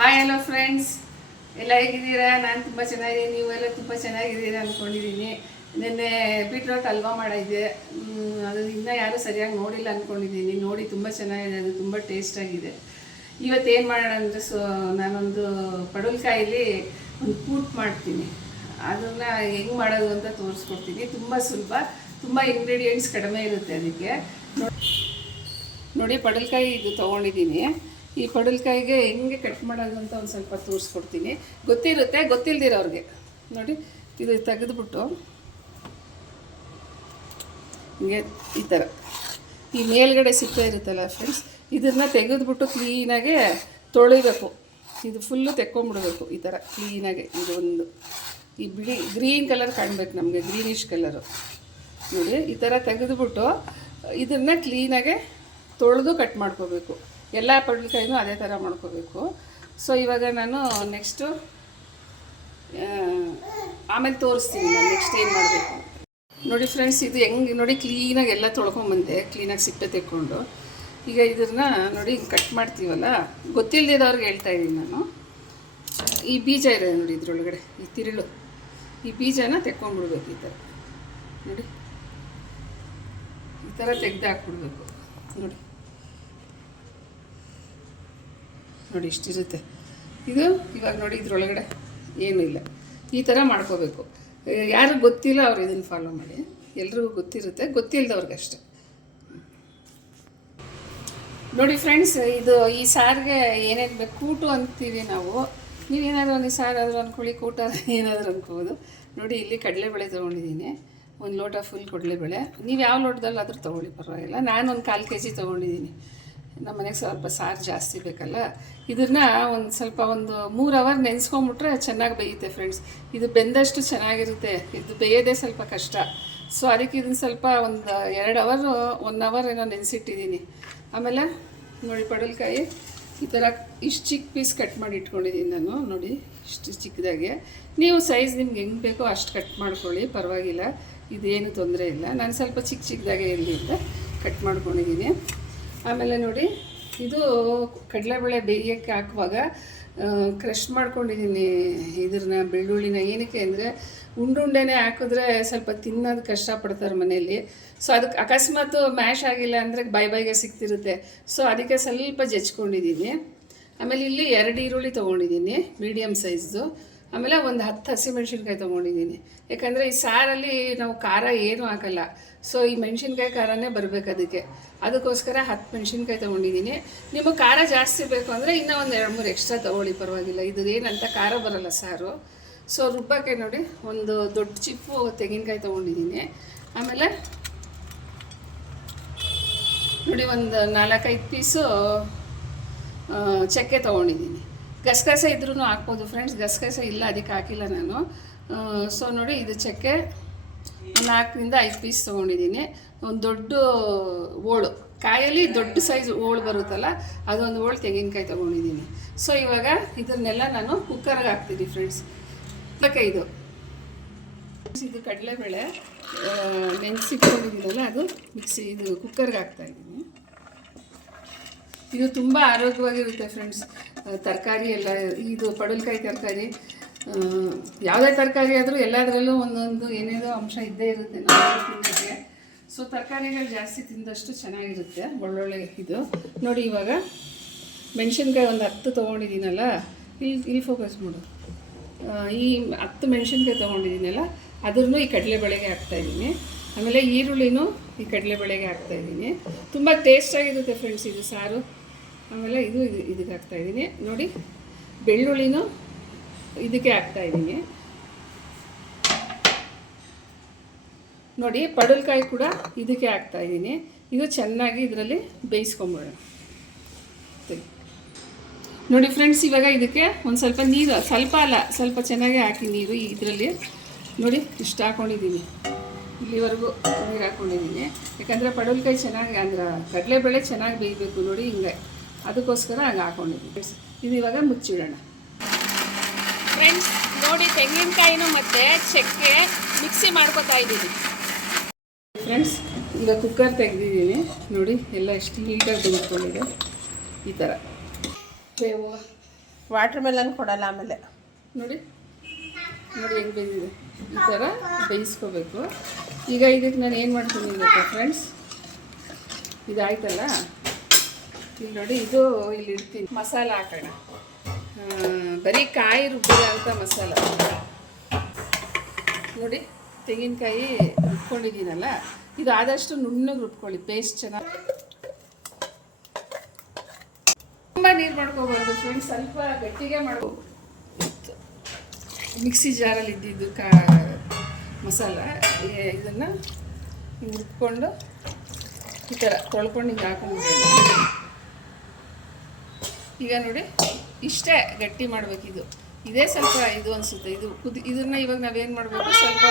Hi hello friends, ಎಲ್ಲ ಹೇಗಿದ್ದೀರಾ? ನಾನು ತುಂಬ ಚೆನ್ನಾಗಿದ್ದೀನಿ, ನೀವೆಲ್ಲ ತುಂಬ ಚೆನ್ನಾಗಿದ್ದೀರಾ ಅಂದ್ಕೊಂಡಿದ್ದೀನಿ. ನಿನ್ನೆ ಬೀಟ್ರೋಟ್ ಹಲ್ವಾ ಮಾಡಿದ್ದೆ, ಅದು ಇನ್ನೂ ಯಾರೂ ಸರಿಯಾಗಿ ನೋಡಿಲ್ಲ ಅಂದ್ಕೊಂಡಿದ್ದೀನಿ. ನೋಡಿ ತುಂಬ ಚೆನ್ನಾಗಿದೆ, ಅದು ತುಂಬ ಟೇಸ್ಟಾಗಿದೆ. ಇವತ್ತೇನು ಮಾಡೋಣ ಅಂದರೆ ನಾನೊಂದು ಪಡವಲಕಾಯಲ್ಲಿ ಒಂದು ಕೂಟ್ ಮಾಡ್ತೀನಿ. ಅದನ್ನು ಹೆಂಗೆ ಮಾಡೋದು ಅಂತ ತೋರಿಸ್ಕೊಡ್ತೀನಿ. ತುಂಬ ಸುಲಭ, ತುಂಬ ಇಂಗ್ರೀಡಿಯೆಂಟ್ಸ್ ಕಡಿಮೆ ಇರುತ್ತೆ ಅದಕ್ಕೆ. ನೋಡಿ ಪಡವಲಕಾಯಿ ಇದು ತೊಗೊಂಡಿದ್ದೀನಿ. ಈ ಪಡವಲಕಾಯಿಗೆ ಹೆಂಗೆ ಕಟ್ ಮಾಡೋದು ಅಂತ ಒಂದು ಸ್ವಲ್ಪ ತೋರಿಸ್ಕೊಡ್ತೀನಿ. ಗೊತ್ತಿರುತ್ತೆ, ಗೊತ್ತಿಲ್ದಿರೋರಿಗೆ ನೋಡಿ, ಇದು ತೆಗೆದುಬಿಟ್ಟು ಹಿಂಗೆ ಈ ಥರ ಈ ಮೇಲ್ಗಡೆ ಸಿಪ್ಪೆ ಇರುತ್ತಲ್ಲ ಫ್ರೆಂಡ್ಸ್, ಇದನ್ನು ತೆಗೆದುಬಿಟ್ಟು ಕ್ಲೀನಾಗೆ ತೊಳಿಬೇಕು. ಇದು ಫುಲ್ಲು ತೆಕ್ಕೊಂಬಿಡ್ಬೇಕು ಈ ಥರ ಕ್ಲೀನಾಗೆ. ಇದು ಒಂದು ಈ ಬಿಳಿ ಗ್ರೀನ್ ಕಲರ್ ಕಾಣಬೇಕು ನಮಗೆ, ಗ್ರೀನಿಶ್ ಕಲರು. ನೋಡಿ ಈ ಥರ ತೆಗೆದುಬಿಟ್ಟು ಇದನ್ನು ಕ್ಲೀನಾಗೆ ತೊಳೆದು ಕಟ್ ಮಾಡ್ಕೋಬೇಕು. ಎಲ್ಲ ಪಡವಲಕಾಯಿನೂ ಅದೇ ಥರ ಮಾಡ್ಕೋಬೇಕು. ಸೊ ಇವಾಗ ನಾನು ನೆಕ್ಸ್ಟು ಆಮೇಲೆ ತೋರಿಸ್ತೀನಿ ನಾನು ನೆಕ್ಸ್ಟ್ ಏನು ಮಾಡಬೇಕು. ನೋಡಿ ಫ್ರೆಂಡ್ಸ್, ಇದು ಹೆಂಗೆ ನೋಡಿ ಕ್ಲೀನಾಗಿ ಎಲ್ಲ ತೊಳ್ಕೊಂಬಂದೆ, ಕ್ಲೀನಾಗಿ ಸಿಪ್ಪೆ ತೆಕ್ಕೊಂಡು. ಈಗ ಇದನ್ನು ನೋಡಿ ಕಟ್ ಮಾಡ್ತೀವಲ್ಲ, ಗೊತ್ತಿಲ್ಲದಿದ್ದವ್ರಿಗೆ ಹೇಳ್ತಾ ಇದ್ದೀನಿ ನಾನು. ಈ ಬೀಜ ಇದೆ ನೋಡಿ ಇದ್ರೊಳಗಡೆ, ಈ ತಿರುಳು, ಈ ಬೀಜನ ತೆಕ್ಕೊಂಡ್ಬಿಡ್ಬೇಕು. ಈ ಥರ ನೋಡಿ, ಈ ಥರ ತೆಗೆದು ಹಾಕ್ಬಿಡ್ಬೇಕು. ನೋಡಿ ನೋಡಿ ಇಷ್ಟಿರುತ್ತೆ ಇದು. ಇವಾಗ ನೋಡಿ ಇದ್ರೊಳಗಡೆ ಏನೂ ಇಲ್ಲ, ಈ ಥರ ಮಾಡ್ಕೋಬೇಕು. ಯಾರಿಗೆ ಗೊತ್ತಿಲ್ಲ ಅವ್ರು ಇದನ್ನು ಫಾಲೋ ಮಾಡಿ, ಎಲ್ರಿಗೂ ಗೊತ್ತಿರುತ್ತೆ, ಗೊತ್ತಿಲ್ಲದವ್ರಿಗೆ ಅಷ್ಟೆ. ನೋಡಿ ಫ್ರೆಂಡ್ಸ್, ಇದು ಈ ಸಾರಿಗೆ ಏನೇನು ಬೇಕು, ಕೂಟು ಅಂತೀವಿ ನಾವು. ನೀವೇನಾದರೂ ಒಂದು ಸಾರಾದರೂ ಅಂದ್ಕೊಳ್ಳಿ, ಕೂಟ ಏನಾದರೂ ಅಂದ್ಕೋಬೋದು. ನೋಡಿ ಇಲ್ಲಿ ಕಡಲೆಬೇಳೆ ತೊಗೊಂಡಿದ್ದೀನಿ, ಒಂದು ಲೋಟ ಫುಲ್ ಕಡಲೆಬೇಳೆ. ನೀವು ಯಾವ ಲೋಟದಲ್ಲಿ ಆದರೂ ತೊಗೊಳ್ಳಿ, ಪರವಾಗಿಲ್ಲ. ನಾನು ಒಂದು 1/4 kg ತೊಗೊಂಡಿದ್ದೀನಿ. ನಮ್ಮ ಮನೆಗೆ ಸ್ವಲ್ಪ ಸಾರು ಜಾಸ್ತಿ ಬೇಕಲ್ಲ. ಇದನ್ನು ಒಂದು ಸ್ವಲ್ಪ ಒಂದು 3 ಅವರ್ ನೆನೆಸ್ಕೊಂಬಿಟ್ರೆ ಚೆನ್ನಾಗಿ ಬೇಯುತ್ತೆ ಫ್ರೆಂಡ್ಸ್. ಇದು ಬೆಂದಷ್ಟು ಚೆನ್ನಾಗಿರುತ್ತೆ, ಇದು ಬೇಯೋದೇ ಸ್ವಲ್ಪ ಕಷ್ಟ. ಸೊ ಅದಕ್ಕೆ ಇದನ್ನು ಸ್ವಲ್ಪ ಒಂದು 2 ಅವರ್ 1 ಅವರ್ ಏನೋ ನೆನೆಸಿಟ್ಟಿದ್ದೀನಿ. ಆಮೇಲೆ ನೋಡಿ ಪಡವಲಕಾಯಿ ಈ ಥರ ಇಷ್ಟು ಚಿಕ್ಕ ಪೀಸ್ ಕಟ್ ಮಾಡಿ ಇಟ್ಕೊಂಡಿದ್ದೀನಿ ನಾನು. ನೋಡಿ ಇಷ್ಟು ಚಿಕ್ಕದಾಗೆ, ನೀವು ಸೈಜ್ ನಿಮ್ಗೆ ಹೆಂಗೆ ಬೇಕೋ ಅಷ್ಟು ಕಟ್ ಮಾಡ್ಕೊಳ್ಳಿ, ಪರವಾಗಿಲ್ಲ, ಇದೇನು ತೊಂದರೆ ಇಲ್ಲ. ನಾನು ಸ್ವಲ್ಪ ಚಿಕ್ಕದಾಗೆ ಇರಲಿ ಅಂತ ಕಟ್ ಮಾಡ್ಕೊಂಡಿದ್ದೀನಿ. ಆಮೇಲೆ ನೋಡಿ, ಇದು ಕಡಲೆಬೇಳೆ ಬೇಯೋಕ್ಕೆ ಹಾಕುವಾಗ ಕ್ರಷ್ ಮಾಡ್ಕೊಂಡಿದ್ದೀನಿ ಇದ್ರನ್ನ, ಬೆಳ್ಳುಳ್ಳಿನ. ಏನಕ್ಕೆ ಅಂದರೆ ಉಂಡುಂಡೆನೇ ಹಾಕಿದ್ರೆ ಸ್ವಲ್ಪ ತಿನ್ನೋದು ಕಷ್ಟಪಡ್ತಾರೆ ಮನೆಯಲ್ಲಿ. ಸೊ ಅದಕ್ಕೆ ಅಕಸ್ಮಾತ್ ಮ್ಯಾಶ್ ಆಗಿಲ್ಲ ಅಂದರೆ ಬಾಯಿಗೆ ಸಿಗ್ತಿರುತ್ತೆ. ಸೊ ಅದಕ್ಕೆ ಸ್ವಲ್ಪ ಜಜ್ಕೊಂಡಿದ್ದೀನಿ. ಆಮೇಲೆ ಇಲ್ಲಿ 2 ಈರುಳ್ಳಿ ತೊಗೊಂಡಿದ್ದೀನಿ ಮೀಡಿಯಮ್ ಸೈಜ್ದು. ಆಮೇಲೆ ಒಂದು 10 ಹಸಿಮೆಣ್ಸಿನ್ಕಾಯಿ ತೊಗೊಂಡಿದ್ದೀನಿ. ಯಾಕಂದರೆ ಈ ಸಾರಲ್ಲಿ ನಾವು ಖಾರ ಏನೂ ಹಾಕಲ್ಲ, ಸೊ ಈ ಮೆಣಸಿನ್ಕಾಯಿ ಖಾರನೇ ಬರಬೇಕು ಅದಕ್ಕೋಸ್ಕರ 10 ಮೆಣಸಿನ್ಕಾಯಿ ತೊಗೊಂಡಿದ್ದೀನಿ. ನಿಮಗೆ ಖಾರ ಜಾಸ್ತಿ ಬೇಕು ಅಂದರೆ ಇನ್ನೂ ಒಂದು 2-3 ಎಕ್ಸ್ಟ್ರಾ ತೊಗೊಳ್ಳಿ, ಪರವಾಗಿಲ್ಲ. ಇದು ಏನಂತ ಖಾರ ಬರೋಲ್ಲ ಸಾರು. ಸೊ ರುಬ್ಬಕ್ಕೆ ನೋಡಿ ಒಂದು ದೊಡ್ಡ ಚಿಪ್ಪು ತೆಂಗಿನಕಾಯಿ ತೊಗೊಂಡಿದ್ದೀನಿ. ಆಮೇಲೆ ನೋಡಿ ಒಂದು 4-5 ಪೀಸು ಚಕ್ಕೆ ತೊಗೊಂಡಿದ್ದೀನಿ. ಗಸಗಸೆ ಇದ್ರೂ ಹಾಕ್ಬೋದು ಫ್ರೆಂಡ್ಸ್, ಗಸಗಸೆ ಇಲ್ಲ ಅದಕ್ಕೆ ಹಾಕಿಲ್ಲ ನಾನು. ಸೊ ನೋಡಿ ಇದು ಚಕ್ಕೆ 4ರಿಂದ 5 ಪೀಸ್ ತೊಗೊಂಡಿದ್ದೀನಿ. ಒಂದು ದೊಡ್ಡ ಓಳು, ಕಾಯಲ್ಲಿ ದೊಡ್ಡ ಸೈಜ್ ಓಳು ಬರುತ್ತಲ್ಲ, ಅದೊಂದು ಓಳು ತೆಂಗಿನಕಾಯಿ ತೊಗೊಂಡಿದ್ದೀನಿ. ಸೊ ಇವಾಗ ಇದನ್ನೆಲ್ಲ ನಾನು ಕುಕ್ಕರ್ಗೆ ಹಾಕ್ತೀನಿ ಫ್ರೆಂಡ್ಸ್. ಇದು ಇದು ಕಡಲೆಬೇಳೆ ನೆನೆಸಿಟ್ಕೊಂಡಿದ್ದೀನಲ್ಲ, ಅದು ಇದು ಕುಕ್ಕರ್ಗೆ ಹಾಕ್ತಾಯಿದ್ದೀನಿ. ಇದು ತುಂಬ ಆರೋಗ್ಯವಾಗಿರುತ್ತೆ ಫ್ರೆಂಡ್ಸ್. ತರಕಾರಿ ಎಲ್ಲ, ಇದು ಪಡವಲಕಾಯಿ ತರಕಾರಿ, ಯಾವುದೇ ತರಕಾರಿ ಆದರೂ ಎಲ್ಲದರಲ್ಲೂ ಒಂದೊಂದು ಏನೇನೋ ಅಂಶ ಇದ್ದೇ ಇರುತ್ತೆ ನಾವು ತಿನ್ನೋಕ್ಕೆ. ಸೊ ತರಕಾರಿಗಳು ಜಾಸ್ತಿ ತಿಂದಷ್ಟು ಚೆನ್ನಾಗಿರುತ್ತೆ, ಒಳ್ಳೊಳ್ಳೆ ಇದು. ನೋಡಿ ಇವಾಗ ಮೆಣಸಿನ್ಕಾಯಿ ಒಂದು 10 ತೊಗೊಂಡಿದ್ದೀನಲ್ಲ, ಇಲ್ಲಿ ಫೋಕಸ್ ಮಾಡು. ಈ 10 ಮೆಣಸಿನ್ಕಾಯಿ ತೊಗೊಂಡಿದ್ದೀನಲ್ಲ, ಅದನ್ನು ಈ ಕಡಲೆಬೇಳೆಗೆ ಹಾಕ್ತಾಯಿದ್ದೀನಿ. ಆಮೇಲೆ ಈರುಳ್ಳಿನೂ ಈ ಕಡಲೆಬೇಳೆಗೆ ಹಾಕ್ತಾಯಿದ್ದೀನಿ. ತುಂಬ ಟೇಸ್ಟಾಗಿರುತ್ತೆ ಫ್ರೆಂಡ್ಸ್ ಇದು ಸಾರು. ಆಮೇಲೆ ಇದಕ್ಕೆ ಹಾಕ್ತಾಯಿದ್ದೀನಿ. ನೋಡಿ ಬೆಳ್ಳುಳ್ಳಿನೂ ಇದಕ್ಕೆ ಹಾಕ್ತಾಯಿದ್ದೀನಿ. ನೋಡಿ ಪಡವಲಕಾಯಿ ಕೂಡ ಇದಕ್ಕೆ ಹಾಕ್ತಾಯಿದ್ದೀನಿ. ಇದು ಚೆನ್ನಾಗಿ ಇದರಲ್ಲಿ ಬೇಯಿಸ್ಕೊಂಬಿಡೋಣ. ನೋಡಿ ಫ್ರೆಂಡ್ಸ್, ಇವಾಗ ಇದಕ್ಕೆ ಒಂದು ಸ್ವಲ್ಪ ನೀರು, ಸ್ವಲ್ಪ ಅಲ್ಲ ಸ್ವಲ್ಪ ಚೆನ್ನಾಗಿ ಹಾಕಿ ನೀರು ಇದರಲ್ಲಿ. ನೋಡಿ ಇಷ್ಟು ಹಾಕ್ಕೊಂಡಿದ್ದೀನಿ, ಇಲ್ಲಿವರೆಗೂ ನೀರು ಹಾಕ್ಕೊಂಡಿದ್ದೀನಿ. ಯಾಕಂದರೆ ಪಡವಲಕಾಯಿ ಚೆನ್ನಾಗಿ ಅಂದ್ರೆ ಕಡಲೆಬೇಳೆ ಚೆನ್ನಾಗಿ ಬೇಯಬೇಕು. ನೋಡಿ ಹಿಂಗೆ, ಅದಕ್ಕೋಸ್ಕರ ಹಂಗೆ ಹಾಕ್ಕೊಂಡಿದ್ದೀನಿ. ಇದು ಇವಾಗ ಮುಚ್ಚಿಡೋಣ ಫ್ರೆಂಡ್ಸ್. ನೋಡಿ ತೆಂಗಿನಕಾಯಿನೂ ಮತ್ತು ಚಕ್ಕೆ ಮಿಕ್ಸಿ ಮಾಡ್ಕೊತಾ ಇದ್ದೀನಿ ಫ್ರೆಂಡ್ಸ್. ಈಗ ಕುಕ್ಕರ್ ತೆಗೆದಿದ್ದೀನಿ. ನೋಡಿ ಎಲ್ಲ ಎಷ್ಟು ನೀಟಾಗಿ ಬೆಂದ್ಕೊಂಡಿದೆ ಈ ಥರ. ವಾಟರ್ ಮೆಲನ್ ಕೊಡಲ್ಲ ಆಮೇಲೆ. ನೋಡಿ ನೋಡಿ ಹೆಂಗೆ ಬೆಂದಿದೆ. ಈ ಥರ ಬೇಯಿಸ್ಕೋಬೇಕು. ಈಗ ಇದಕ್ಕೆ ನಾನು ಏನು ಮಾಡ್ತೀನಿ ಗೊತ್ತಾ ಫ್ರೆಂಡ್ಸ್, ಇದಾಯ್ತಲ್ಲ, ಇಲ್ಲಿ ನೋಡಿ ಇದು ಇಲ್ಲಿ ಇಡ್ತೀನಿ. ಮಸಾಲ ಹಾಕೋಣ. ಬರೀ ಕಾಯಿ ರುಬ್ಬಿದಂಥ ಮಸಾಲ ನೋಡಿ. ತೆಂಗಿನಕಾಯಿ ರುಬ್ಕೊಂಡಿದ್ದೀನಲ್ಲ, ಇದು ಆದಷ್ಟು ನುಣ್ಣಗೆ ರುಬ್ಕೊಳ್ಳಿ, ಪೇಸ್ಟ್ ಚೆನ್ನಾಗಿ. ತುಂಬ ನೀರು ಮಾಡ್ಕೋಬಾರ್ದು ಫ್ರೆಂಡ್ಸ್, ಸ್ವಲ್ಪ ಗಟ್ಟಿಗೆ ಮಾಡ್ಕೋ. ಮಿಕ್ಸಿ ಜಾರಲ್ಲಿ ಇದ್ದಿದ್ದು ಮಸಾಲ ಇದನ್ನು ಹಿಂಗೆ ರುಬ್ಕೊಂಡು ಈ ಥರ ತೊಳ್ಕೊಂಡು ಹಿಂಗೆ ಹಾಕೊಂಡ್ಬಿಡೋಣ. ಈಗ ನೋಡಿ ಇಷ್ಟೇ ಗಟ್ಟಿ ಮಾಡಬೇಕಿದು. ಇದೇ ಸ್ವಲ್ಪ ಇದು ಅನಿಸುತ್ತೆ. ಇದು ಇದನ್ನು ಇವಾಗ ನಾವೇನು ಮಾಡಬೇಕು, ಸ್ವಲ್ಪ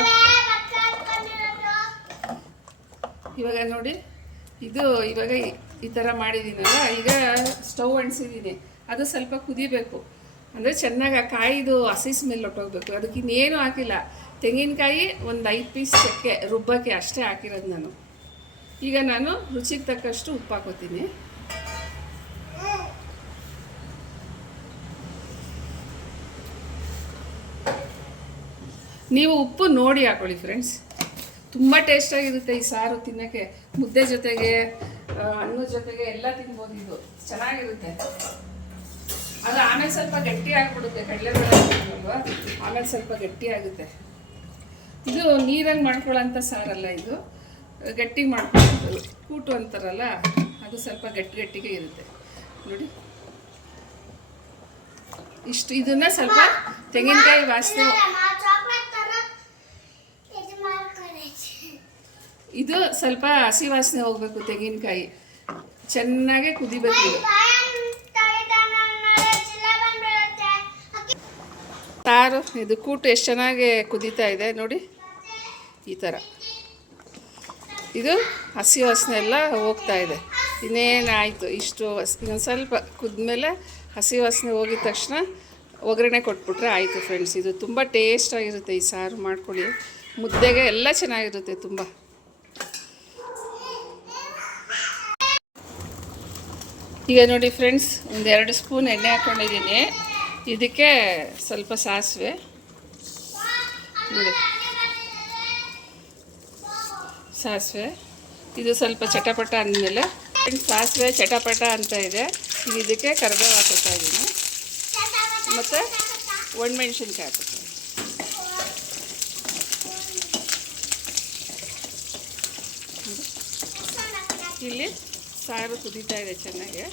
ಇವಾಗ ನೋಡಿ ಇದು ಇವಾಗ ಈ ಥರ ಮಾಡಿದ್ದೀನಲ್ಲ, ಈಗ ಸ್ಟವ್ ಅಂಟಿಸಿದ್ದೀನಿ. ಅದು ಸ್ವಲ್ಪ ಕುದಿಬೇಕು, ಅಂದರೆ ಚೆನ್ನಾಗಿ ಆ ಕಾಯಿದು ಹಸಿ ಸ್ಮೆಲ್ ಹೊಟ್ಟೋಗ್ಬೇಕು. ಅದಕ್ಕೆ ಇನ್ನೇನು ಹಾಕಿಲ್ಲ. ತೆಂಗಿನಕಾಯಿ ಒಂದು 5 ಪೀಸ್ ಚಕ್ಕೆ ರುಬ್ಬಕ್ಕೆ ಅಷ್ಟೇ ಹಾಕಿರೋದು ನಾನು. ಈಗ ನಾನು ರುಚಿಗೆ ತಕ್ಕಷ್ಟು ಉಪ್ಪು ಹಾಕೋತೀನಿ. ನೀವು ಉಪ್ಪು ನೋಡಿ ಹಾಕೊಳ್ಳಿ ಫ್ರೆಂಡ್ಸ್. ತುಂಬ ಟೇಸ್ಟಾಗಿರುತ್ತೆ ಈ ಸಾರು ತಿನ್ನೋಕ್ಕೆ. ಮುದ್ದೆ ಜೊತೆಗೆ, ಅನ್ನದ ಜೊತೆಗೆ ಎಲ್ಲ ತಿನ್ಬೋದು. ಇದು ಚೆನ್ನಾಗಿರುತ್ತೆ. ಅದು ಆಮೇಲೆ ಸ್ವಲ್ಪ ಗಟ್ಟಿ ಆಗಿಬಿಡುತ್ತೆ. ಕಡಲೆಬೇಳೆ ಹಾಕಿಲ್ವ, ಆಮೇಲೆ ಸ್ವಲ್ಪ ಗಟ್ಟಿ ಆಗುತ್ತೆ. ಇದು ನೀರಂಗೆ ಮಾಡ್ಕೊಳ್ಳೋಂಥ ಸಾರಲ್ಲ, ಇದು ಗಟ್ಟಿ ಮಾಡ್ಕೊಳ್ಳೋದು. ಕೂಟು ಅಂತಾರಲ್ಲ, ಅದು ಸ್ವಲ್ಪ ಗಟ್ಟಿಗೆ ಇರುತ್ತೆ ನೋಡಿ. ಇಷ್ಟು ಇದನ್ನು ಸ್ವಲ್ಪ ತೆಂಗಿನಕಾಯಿ ವಾಸನೆ, ಇದು ಸ್ವಲ್ಪ ಹಸಿ ವಾಸನೆ ಹೋಗಬೇಕು. ತೆಂಗಿನಕಾಯಿ ಚೆನ್ನಾಗೆ ಕುದಿಬೇಕು. ಇದು ಸಾರು, ಇದು ಕೂಟು ಎಷ್ಟು ಚೆನ್ನಾಗಿ ಕುದೀತಾ ಇದೆ ನೋಡಿ. ಈ ಥರ ಇದು ಹಸಿ ವಾಸನೆ ಎಲ್ಲ ಹೋಗ್ತಾ ಇದೆ. ಇನ್ನೇನಾಯಿತು, ಇಷ್ಟು ಇನ್ನೊಂದು ಸ್ವಲ್ಪ ಕುದ್ಮೇಲೆ ಹಸಿ ವಾಸನೆ ಹೋಗಿದ ತಕ್ಷಣ ಒಗ್ಗರಣೆ ಕೊಟ್ಬಿಟ್ರೆ ಆಯಿತು ಫ್ರೆಂಡ್ಸ್. ಇದು ತುಂಬ ಟೇಸ್ಟಾಗಿರುತ್ತೆ. ಈ ಸಾರು ಮಾಡ್ಕೊಳ್ಳಿ, ಮುದ್ದೆಗೆ ಎಲ್ಲ ಚೆನ್ನಾಗಿರುತ್ತೆ ತುಂಬ. ಈಗ ನೋಡಿ ಫ್ರೆಂಡ್ಸ್, 1-2 ಸ್ಪೂನ್ ಎಣ್ಣೆ ಹಾಕ್ಕೊಂಡಿದ್ದೀನಿ. ಇದಕ್ಕೆ ಸ್ವಲ್ಪ ಸಾಸಿವೆ ನೋಡಿ, ಸಾಸಿವೆ ಇದು ಸ್ವಲ್ಪ ಚಟಪಟ ಅಂದಮೇಲೆ, ಸಾಸಿವೆ ಚಟಪಟ ಅಂತ ಇದೆ. ಈಗ ಇದಕ್ಕೆ ಕರಿಬೇವು ಹಾಕೋತಾ ಇದ್ದೀನಿ ಮತ್ತು ಒಣಮೆಣ್ಸಿನ್ಕಾಯಿ ಹಾಕೋತೀನಿ. ಇಲ್ಲಿ ಸಾರು ಕುದೀತಾ ಇದೆ ಚೆನ್ನಾಗಿ.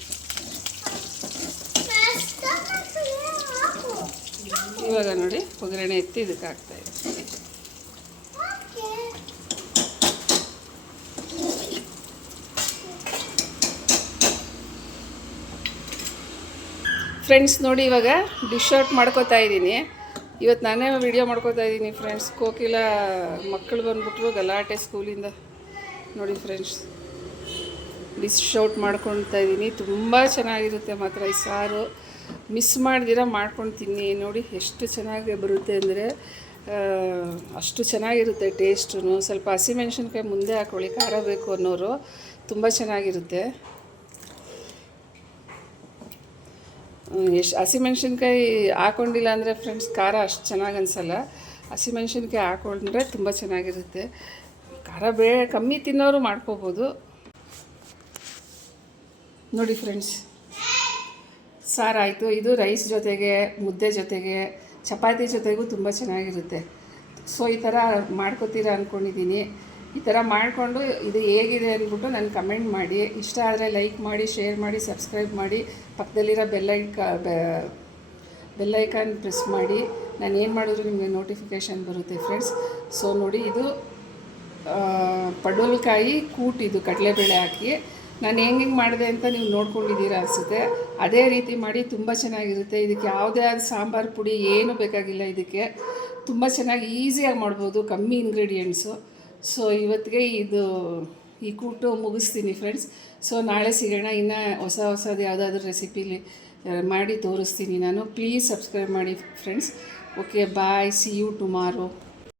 ಇವಾಗ ನೋಡಿ ಒಗ್ಗರಣೆ ಎತ್ತಿ ಇದಕ್ಕೆ ಹಾಕ್ತಾ ಇದೆ. ಫ್ರೆಂಡ್ಸ್ ನೋಡಿ ಇವಾಗ ಡಿಶ್ ಔಟ್ ಮಾಡ್ಕೋತಾ ಇದ್ದೀನಿ. ಇವತ್ತು ನಾನೇ ವಿಡಿಯೋ ಮಾಡ್ಕೋತಾ ಇದ್ದೀನಿ ಫ್ರೆಂಡ್ಸ್. ಕೋಕಿಲ ಮಕ್ಕಳು ಬಂದ್ಬಿಟ್ರು ಗಲಾಟೆ ಸ್ಕೂಲಿಂದ. ನೋಡಿ ಫ್ರೆಂಡ್ಸ್, ಡಿಶ್ ಔಟ್ ಮಾಡ್ಕೊಳ್ತಾ ಇದ್ದೀನಿ. ತುಂಬ ಚೆನ್ನಾಗಿರುತ್ತೆ ಮಾತ್ರ ಈ ಸಾರು. ಮಿಸ್ ಮಾಡ್ದಿರ ಮಾಡ್ಕೊಂಡು ತಿನ್ನಿ. ನೋಡಿ ಎಷ್ಟು ಚೆನ್ನಾಗಿ ಬರುತ್ತೆ ಅಂದರೆ ಅಷ್ಟು ಚೆನ್ನಾಗಿರುತ್ತೆ ಟೇಸ್ಟು. ಸ್ವಲ್ಪ ಹಸಿಮೆಣ್ಸಿನ್ಕಾಯಿ ಮುಂದೆ ಹಾಕ್ಕೊಳ್ಳಿ, ಖಾರ ಬೇಕು ಅನ್ನೋರು. ತುಂಬ ಚೆನ್ನಾಗಿರುತ್ತೆ. ಎಷ್ಟು ಹಸಿಮೆಣ್ಸಿನ್ಕಾಯಿ ಹಾಕ್ಕೊಂಡಿಲ್ಲ ಅಂದರೆ ಫ್ರೆಂಡ್ಸ್ ಖಾರ ಅಷ್ಟು ಚೆನ್ನಾಗಿ ಅನಿಸಲ್ಲ. ಹಸಿಮೆಣ್ಸಿನ್ಕಾಯಿ ಹಾಕ್ಕೊಂಡ್ರೆ ತುಂಬ ಚೆನ್ನಾಗಿರುತ್ತೆ. ಖಾರ ಕಮ್ಮಿ ತಿನ್ನೋರು ಮಾಡ್ಕೋಬೋದು. ನೋಡಿ ಫ್ರೆಂಡ್ಸ್, ಸಾರಾಯಿತು. ಇದು ರೈಸ್ ಜೊತೆಗೆ, ಮುದ್ದೆ ಜೊತೆಗೆ, ಚಪಾತಿ ಜೊತೆಗೂ ತುಂಬ ಚೆನ್ನಾಗಿರುತ್ತೆ. ಸೊ ಈ ಥರ ಮಾಡ್ಕೋತೀರಾ ಅಂದ್ಕೊಂಡಿದ್ದೀನಿ. ಈ ಥರ ಮಾಡಿಕೊಂಡು ಇದು ಹೇಗಿದೆ ಅಂದ್ಬಿಟ್ಟು ನಾನು ಕಮೆಂಟ್ ಮಾಡಿ. ಇಷ್ಟ ಆದರೆ ಲೈಕ್ ಮಾಡಿ, ಶೇರ್ ಮಾಡಿ, ಸಬ್ಸ್ಕ್ರೈಬ್ ಮಾಡಿ. ಪಕ್ಕದಲ್ಲಿರೋ ಬೆಲ್ಲೈಕಾನ್ ಪ್ರೆಸ್ ಮಾಡಿ. ನಾನು ಏನು ಮಾಡಿದ್ರು ನಿಮಗೆ ನೋಟಿಫಿಕೇಷನ್ ಬರುತ್ತೆ ಫ್ರೆಂಡ್ಸ್. ಸೊ ನೋಡಿ, ಇದು ಪಡವಲಕಾಯಿ ಕೂಟಿದು ಕಡಲೆಬೇಳೆ ಹಾಕಿ ನಾನು ಹೆಂಗೆ ಮಾಡಿದೆ ಅಂತ ನೀವು ನೋಡ್ಕೊಂಡಿದ್ದೀರಾ ಅನಿಸುತ್ತೆ. ಅದೇ ರೀತಿ ಮಾಡಿ, ತುಂಬ ಚೆನ್ನಾಗಿರುತ್ತೆ. ಇದಕ್ಕೆ ಯಾವುದೇ ಆದ ಸಾಂಬಾರು ಪುಡಿ ಏನೂ ಬೇಕಾಗಿಲ್ಲ. ಇದಕ್ಕೆ ತುಂಬ ಚೆನ್ನಾಗಿ ಈಸಿಯಾಗಿ ಮಾಡ್ಬೋದು, ಕಮ್ಮಿ ಇಂಗ್ರೀಡಿಯೆಂಟ್ಸು. ಸೊ ಇವತ್ತಿಗೆ ಈ ಕೂಟು ಮುಗಿಸ್ತೀನಿ ಫ್ರೆಂಡ್ಸ್. ಸೊ ನಾಳೆ ಸಿಗೋಣ. ಇನ್ನು ಹೊಸದು ಯಾವುದಾದ್ರೂ ರೆಸಿಪಿಲಿ ಮಾಡಿ ತೋರಿಸ್ತೀನಿ ನಾನು. ಪ್ಲೀಸ್ ಸಬ್ಸ್ಕ್ರೈಬ್ ಮಾಡಿ friends. Okay, bye, see you tomorrow.